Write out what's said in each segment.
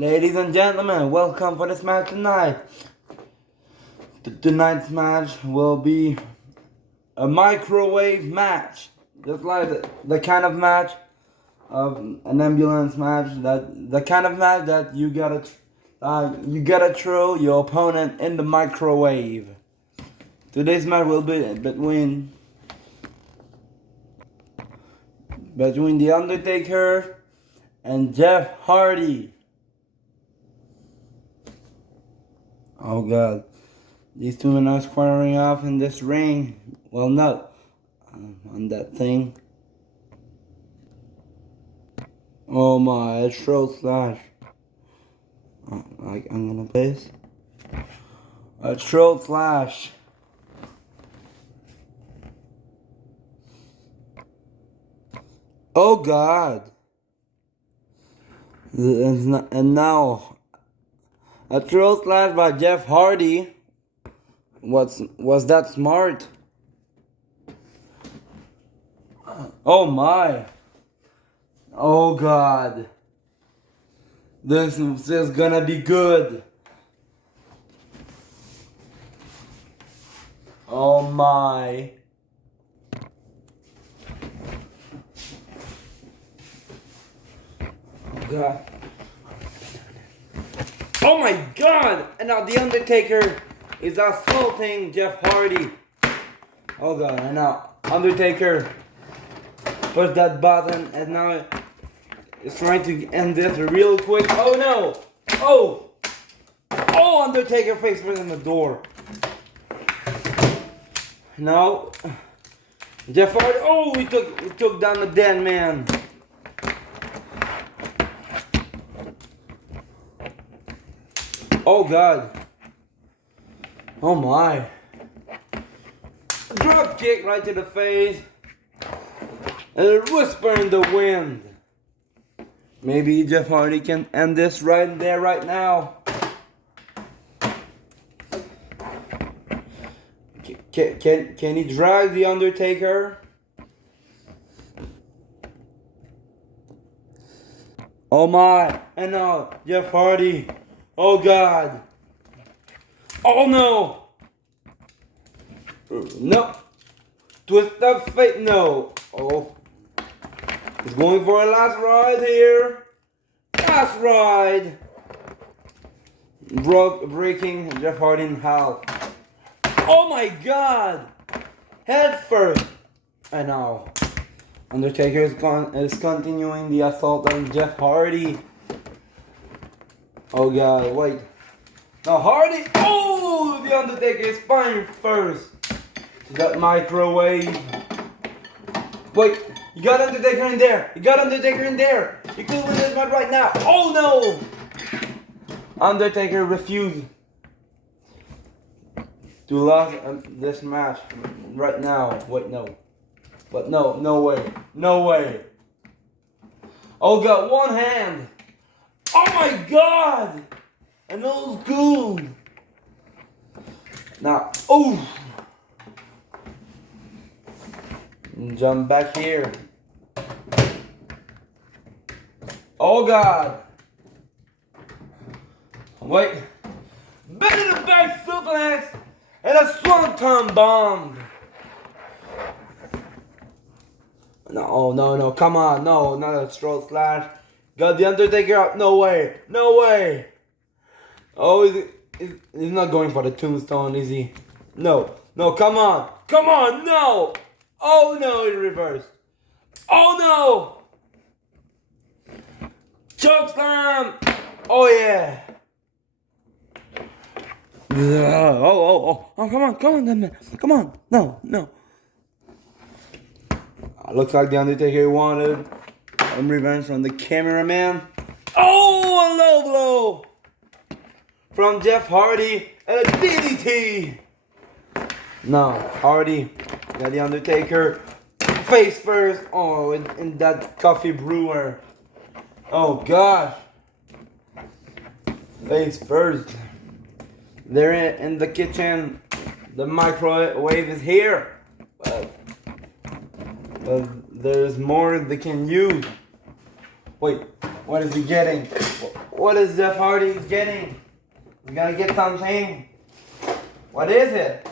Ladies and gentlemen, welcome for this match tonight. Tonight's match will be a microwave match. Just like the kind of match of an ambulance match, that the kind of match that you gotta throw your opponent in the microwave. Today's match will be between the Undertaker and Jeff Hardy. Oh god, these two men are squaring off in this ring. Well, no, on that thing. Oh my, a throat slash. I'm gonna pace. A throat slash. Oh god. And now, a throat slash by Jeff Hardy. Was that smart? Oh my. Oh god. This is gonna be good. Oh my. Oh god. Oh my god! And now the Undertaker is assaulting Jeff Hardy. Oh god, and now Undertaker push that button and now it's trying to end this real quick. Oh no! Oh! Oh, Undertaker face first in the door. Now Jeff Hardy, oh, he took down the dead man. Oh god. Oh my. Drop kick right to the face. And a whisper in the wind. Maybe Jeff Hardy can end this right there, right now. Can he drag the Undertaker? Oh my. And now Jeff Hardy. Oh god. Oh no. No. Twist of fate. No. Oh. He's going for a last ride here. Last ride. Breaking Jeff Hardy in half. Oh my god. Head first. And now Undertaker is continuing the assault on Jeff Hardy. Oh god, wait. Now Hardy, oh, the Undertaker is spine first. To that microwave. Wait, you got Undertaker in there. You got Undertaker in there. You could win this match right now. Oh no! Undertaker refused to lose this match right now. Wait, no. But no way. No way. Oh god, one hand. Oh my god! An old school! Now, oh! Jump back here. Oh god! Wait. Back to the back suplex and a swanton bomb! No, come on, no, not a throat slash. Got the Undertaker out. No way. No way. Oh, he's not going for the tombstone, is he? No. No, come on. Come on, no. Oh, no, it reversed. Oh, no. Choke slam. Oh, yeah. Oh, come on, then. Come on. No. Looks like the Undertaker wanted revenge from the cameraman. Oh, a low blow from Jeff Hardy and a DDT. No, Hardy got the Undertaker face first. Oh, in that coffee brewer. Oh gosh, face first. They're in the kitchen. The microwave is here, but there's more they can use. Wait, What is he getting? What is Jeff Hardy getting? He's gonna get something. What is it?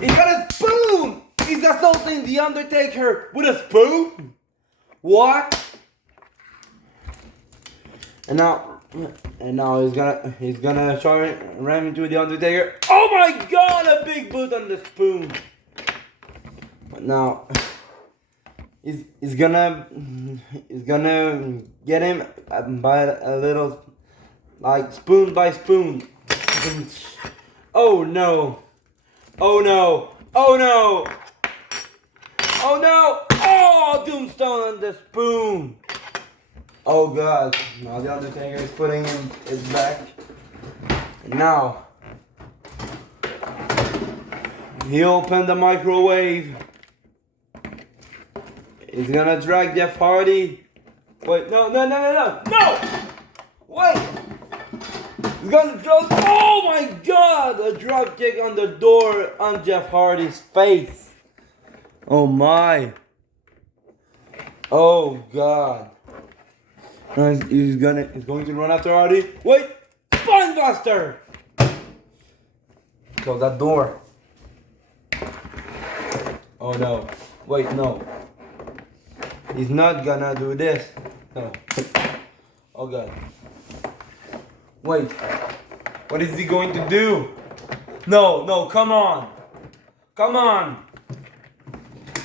He got a spoon! He's assaulting the Undertaker with a spoon? What? And now he's gonna ram into the Undertaker. Oh my God! A big boot on the spoon. But now he's gonna get him by a little, like spoon by spoon. Oh no! Oh no! Oh no! Oh no! Oh, Tombstone on the spoon! Oh God! Now the Undertaker is putting his back. And now he opened the microwave. He's gonna drag Jeff Hardy. Wait, no! Wait! He's gonna drop. Oh my God! A drop kick on the door on Jeff Hardy's face. Oh my! Oh God! Now he's going to run after Hardy. Wait! Spinebuster! Close that door. Oh no! Wait, no. He's not gonna do this. No. Oh God. Wait. What is he going to do? No, come on. Come on.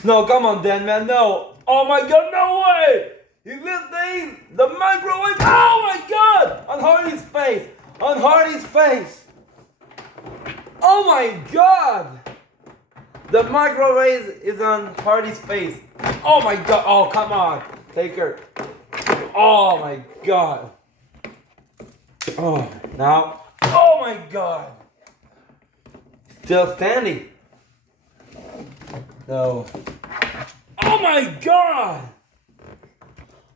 No, come on, Dan, man, no. Oh my God, no way. He's lifting the microwave. Oh my God. On Hardy's face. On Hardy's face. Oh my God. The microwave is on Hardy's face. Oh my God. Oh, come on. Taker. Oh my God. Oh, now. Oh my God. Still standing. No. Oh my God.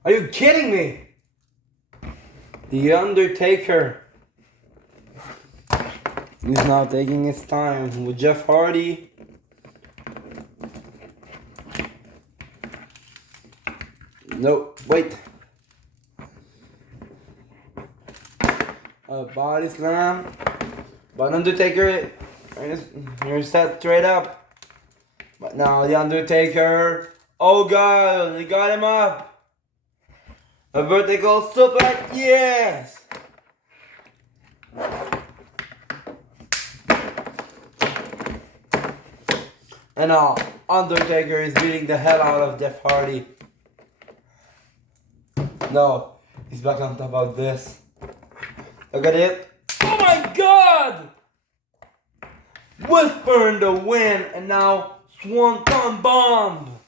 Are you kidding me? The Undertaker is now taking his time with Jeff Hardy. No, wait. A body slam. But Undertaker is set straight up. But now the Undertaker. Oh God, he got him up. A vertical suplex, yes. And now Undertaker is beating the hell out of Jeff Hardy. No, he's back on top of this. Look at it. Oh my God! Whisper in the wind, and now Swanton Bomb.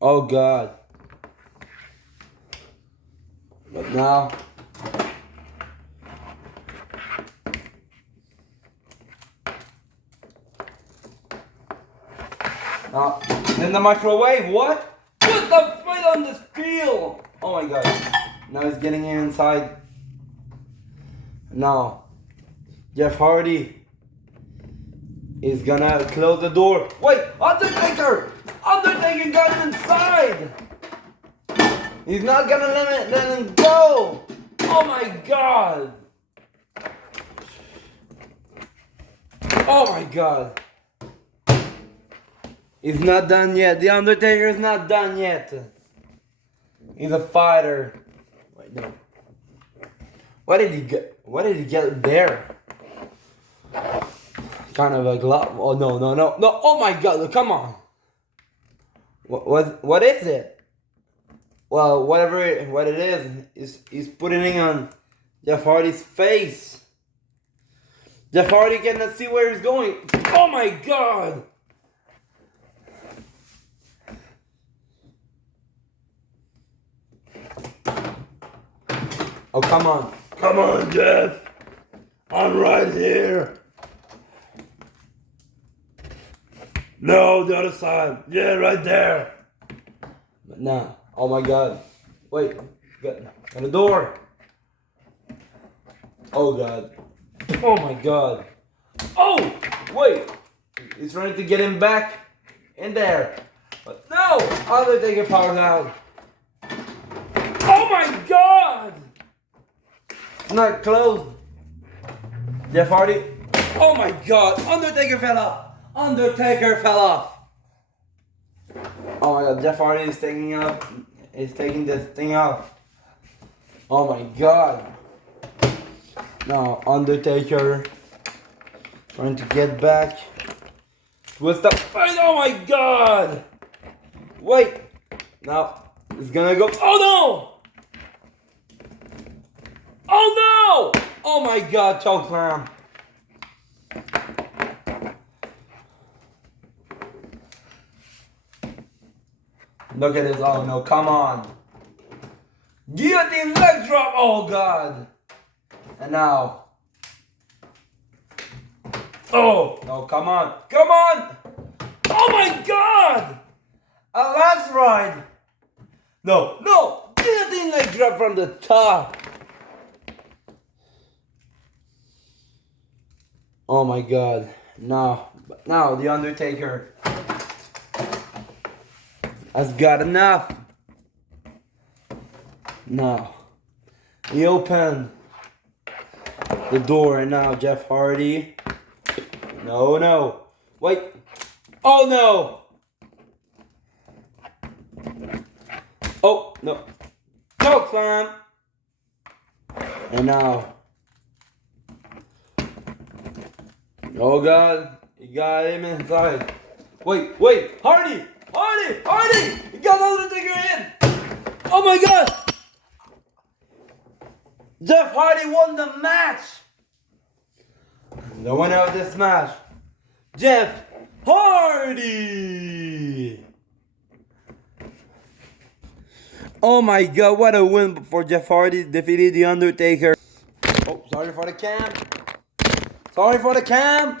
Oh God. But now in the microwave, what? Put the foot on the steel! Oh my God. Now he's getting inside. Now, Jeff Hardy is gonna close the door. Wait, Undertaker! Undertaker got him inside! He's not gonna let him go! Oh my God! Oh my God! He's not done yet. The Undertaker is not done yet. He's a fighter. Wait, no. What did he get? What did he get there? Kind of a glove. Oh no! Oh my God! Come on. What is it? Well, what it is he's putting it on Jeff Hardy's face. Jeff Hardy cannot see where he's going. Oh my God! Oh, come on. Come on, Jeff. I'm right here. No, the other side. Yeah, right there. But now, oh my God. Wait, got the door. Oh God. Oh my God. Oh, wait. He's trying to get him back. in there. But no, Undertaker powers out. Oh my God! Not close. Jeff Hardy. Oh my God! Undertaker fell off. Undertaker fell off. Oh my God! Jeff Hardy is taking off. Is taking this thing off. Oh my God! Now Undertaker trying to get back. Twist up. Oh my God! Wait. Now it's gonna go. Oh no! Oh no! Oh my God! Chokeslam. Look at this. Oh no! Come on! Guillotine leg drop. Oh God! And now. Oh no! Come on! Come on! Oh my God! A last ride. No! No! Guillotine leg drop from the top. Oh my God! Now the Undertaker has got enough. Now he opened the door, and now Jeff Hardy. No, no, wait. Oh no! Oh no! Chokeslam! And now. Oh God, he got him inside. Wait, Hardy! He got Undertaker in! Oh my God! Jeff Hardy won the match! The winner of this match, Jeff Hardy! Oh my God, what a win for Jeff Hardy, defeated The Undertaker. Oh, sorry for the cam. Sorry for the cam.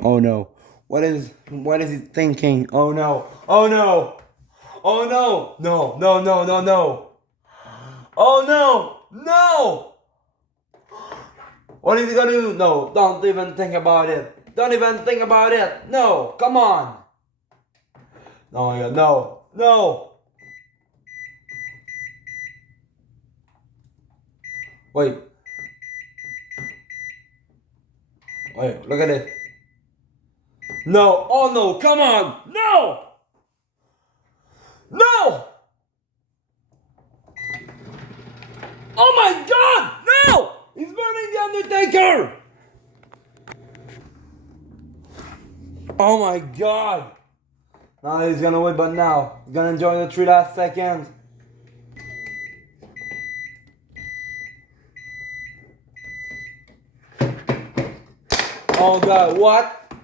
Oh no. What is he thinking? Oh no. Oh no. Oh no. No. Oh no. No. What is he gonna do? No. Don't even think about it. Don't even think about it. No. Come on. Oh my God. No. No. Wait, look at it. No, oh no, come on, no! No! Oh my God, no! He's burning the Undertaker! Oh my God! Now he's gonna win, but now he's gonna enjoy the 3 last seconds. Oh God, what?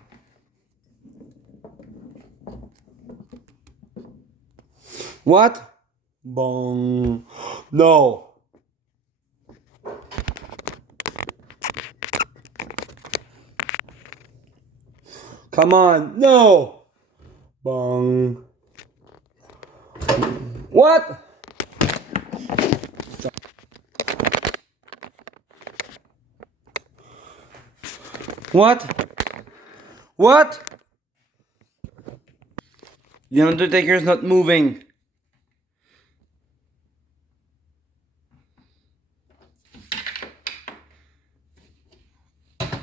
What? Bong. No. Come on, no. Bong. What? What? What? The Undertaker's not moving.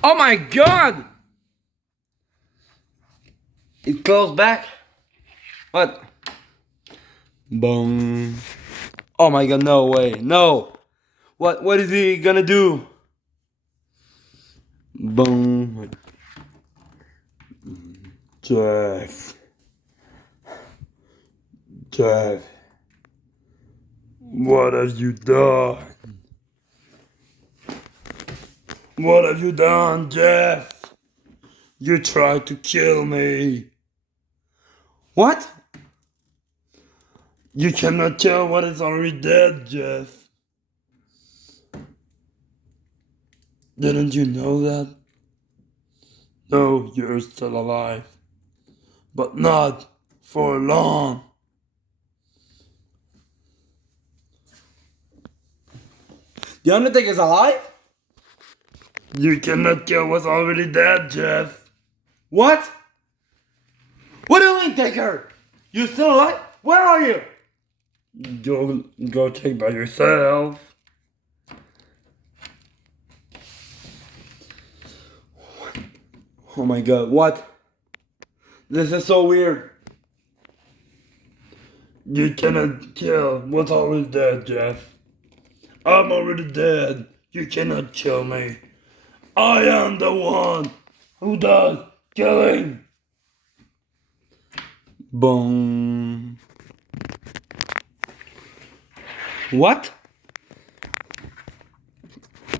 Oh my God! It closed back. What? Boom. Oh my God, no way. No. What is he gonna do? Boom. Jeff. What have you done? What have you done, Jeff? You tried to kill me. What? You cannot kill what is already dead, Jeff. Didn't you know that? No, you're still alive. But not for long. The Undertaker is alive? You cannot kill what's already dead, Jeff. What? What do you mean, Taker? You still alive? Where are you? Go check by yourself. Oh my god, what? This is so weird. You cannot kill what's already dead, Jeff. I'm already dead. You cannot kill me. I am the one who does killing. Boom. What?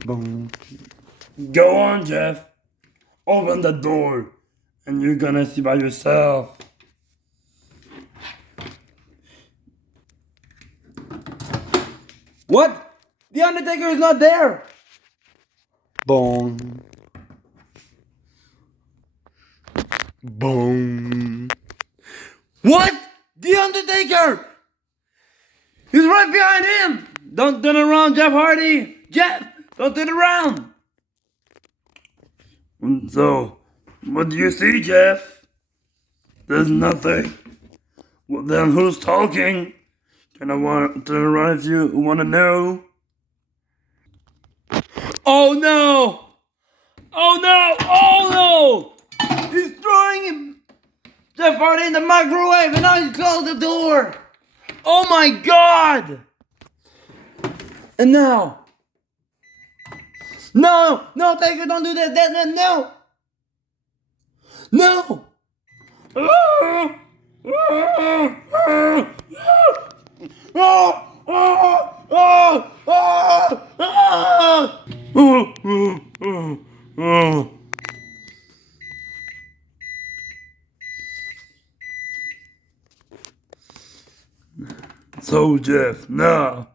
Boom. Go on, Jeff. Open the door, and you're gonna see by yourself. What? The Undertaker is not there. Boom. Boom. What? The Undertaker! He's right behind him! Don't turn around, Jeff Hardy! Jeff, don't turn around! So, what do you see, Jeff? There's nothing. Well, then who's talking? Can I want to turn around if you want to know? Oh no! Oh no! Oh no! He's throwing him! Jeff Hardy in the microwave and now he's closed the door! Oh my god! And now... No! No, Taker, don't do that! No! No! So, Jeff, now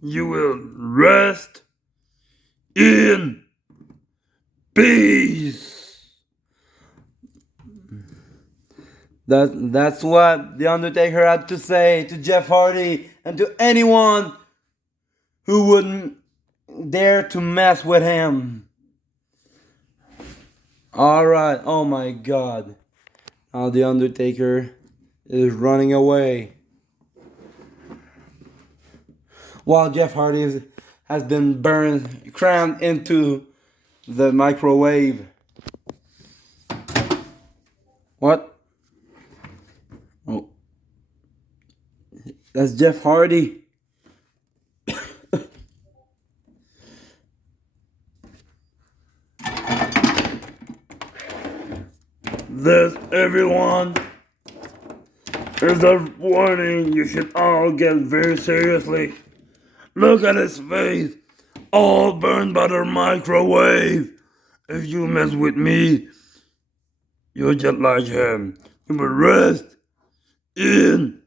you will rest in peace. That's what The Undertaker had to say to Jeff Hardy and to anyone who wouldn't dare to mess with him. Alright, oh my god. Now The Undertaker is running away. While Jeff Hardy has been crammed into the microwave. What? Oh. That's Jeff Hardy. This, everyone, is a warning you should all get very seriously. Look at his face, all burned by the microwave. If you mess with me, you're just like him. You will rest in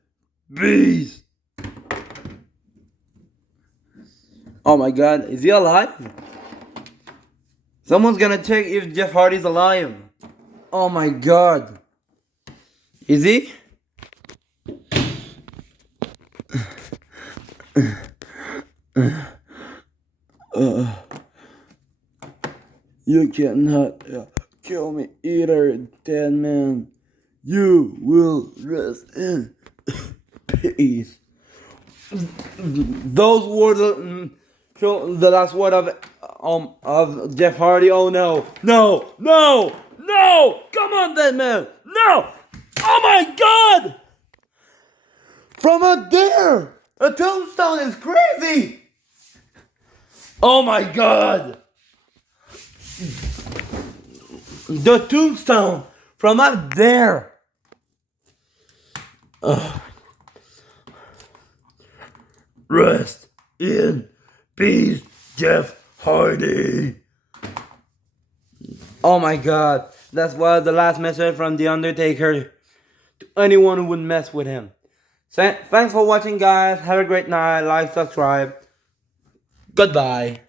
peace. Oh my god, is he alive? Someone's gonna check if Jeff Hardy's alive. Oh my god. Is he? You cannot kill me either, dead man. You will rest in peace. Those were the last word of Jeff Hardy. Oh no, no, no, no! Come on, dead man! No! Oh my God! From up there, a tombstone is crazy. Oh my God! The tombstone from up there. Rest in peace, Jeff Hardy. Oh my God. That was the last message from The Undertaker to anyone who would mess with him. Thanks for watching, guys. Have a great night. Like, subscribe. Goodbye.